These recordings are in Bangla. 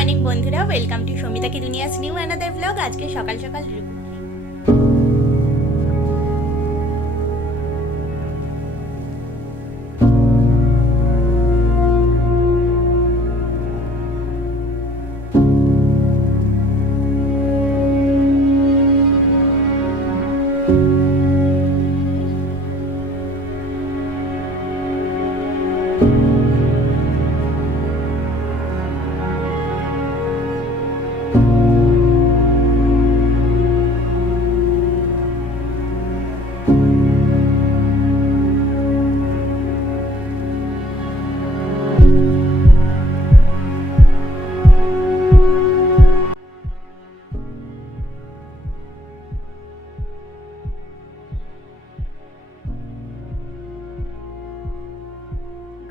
মর্নিং বন্ধুরা, ওয়েলকাম টু সমিতা কি দুনিয়াস নিউ অ্যানাদার ব্লগ। আজকে সকাল সকাল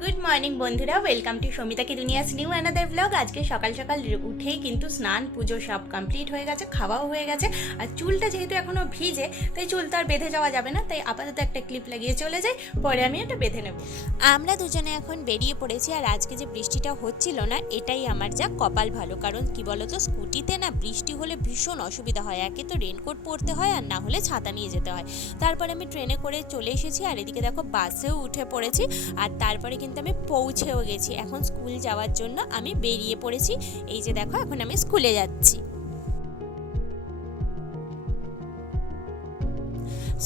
গুড মর্নিং বন্ধুরা, ওয়েলকাম টু সমিতা কি দুনিয়াস নিউ অ্যানাদার ব্লগ। আজকে সকাল সকাল উঠেই কিন্তু স্নান পুজো সব কমপ্লিট হয়ে গেছে, খাওয়াও হয়ে গেছে। আর চুলটা যেহেতু এখনও ভিজে, তাই চুলটা আর বেঁধে যাওয়া যাবে না, তাই আপাতত একটা ক্লিপ লাগিয়ে চলে যাই, পরে আমি এটা বেঁধে নেব। আমরা দুজনে এখন বেরিয়ে পড়েছি। আর আজকে যে বৃষ্টিটা হচ্ছিল না, এটাই আমার যা কপাল ভালো। কারণ কি বলতো, স্কুটিতে না বৃষ্টি হলে ভীষণ অসুবিধা হয়। একে তো রেনকোট পরতে হয়, আর না হলে ছাতা নিয়ে যেতে হয়। তারপরে আমি ট্রেনে করে চলে এসেছি, আর এদিকে দেখো বাসেও উঠে পড়েছি। আর তারপরে কিন্তু আমি পৌঁছেও গেছি। এখন স্কুল যাওয়ার জন্য আমি বেরিয়ে পড়েছি। এই যে দেখো, এখন আমি স্কুলে যাচ্ছি।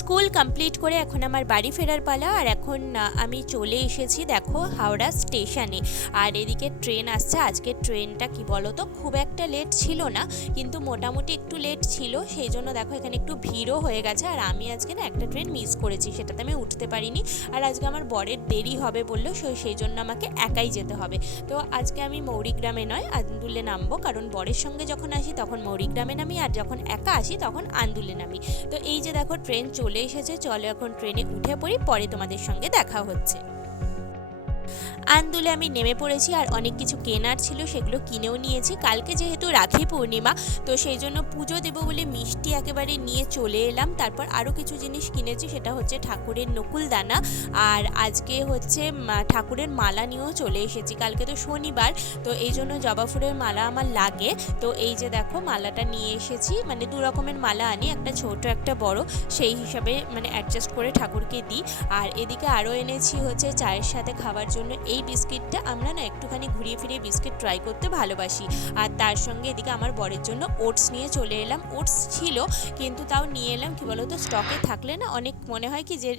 স্কুল কমপ্লিট করে এখন আমার বাড়ি ফেরার পালা। আর এখন আমি চলে এসেছি দেখো হাওড়া স্টেশনে। আর এদিকে ট্রেন আসছে। আজকে ট্রেনটা কি বলো তো, খুব একটা লেট ছিল না, কিন্তু মোটামুটি একটু লেট ছিল। সেই জন্য দেখো এখানে একটু ভিড়ও হয়ে গেছে। আর আমি আজকে না একটা ট্রেন মিস করেছি, সেটাতে আমি উঠতে পারিনি। আর আজকে আমার বরের দেরি হবে বললো, সেই জন্য আমাকে একাই যেতে হবে। তো আজকে আমি মৌরিগ্রামে নয়, আন্দুলে নামবো। কারণ বরের সঙ্গে যখন আসি তখন মৌরিগ্রামে নামি, আর যখন একা আসি তখন আন্দুলে নামি। তো এই যে দেখো ট্রেন চলে এসেছে, চলো এখন ট্রেনে উঠে পড়ি, পরে তোমাদের সঙ্গে দেখা হচ্ছে। আন্দুলে আমি নেমে পড়েছি। আর অনেক কিছু কেনার ছিল, সেগুলো কিনেও নিয়েছি। কালকে যেহেতু রাখি পূর্ণিমা, তো সেই জন্য পুজো দেবো বলে মিষ্টি একেবারে নিয়ে চলে এলাম। তারপর আরও কিছু জিনিস কিনেছি, সেটা হচ্ছে ঠাকুরের নকুলদানা। আর আজকে হচ্ছে ঠাকুরের মালা নিয়েও চলে এসেছি। কালকে তো শনিবার, তো এই জন্য জবা ফুলের মালা আমার লাগে। তো এই যে দেখো মালাটা নিয়ে এসেছি। মানে দু রকমের মালা আনি, একটা ছোট একটা বড়, সেই হিসাবে মানে অ্যাডজাস্ট করে ঠাকুরকে দিই। আর এদিকে আরও এনেছি হচ্ছে চায়ের সাথে খাবার জন্য এই বিস্কিটটা। আমরা না একটুখানি ঘুরিয়ে ফিরিয়ে বিস্কিট ট্রাই করতে ভালোবাসি। আর তার সঙ্গে এদিকে আমার বরের জন্য ওটস নিয়ে চলে এলাম। ওটস ছিল, কিন্তু তাও নিয়ে এলাম। কি বলো তো, স্টকে থাকলে না অনেক মনে হয় কি যে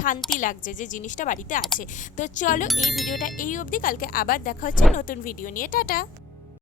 শান্তি লাগছে যে জিনিসটা বাড়িতে আছে। তো চলো এই ভিডিওটা এই অবধি, কালকে আবার দেখা হচ্ছে নতুন ভিডিও নিয়ে। টাটা।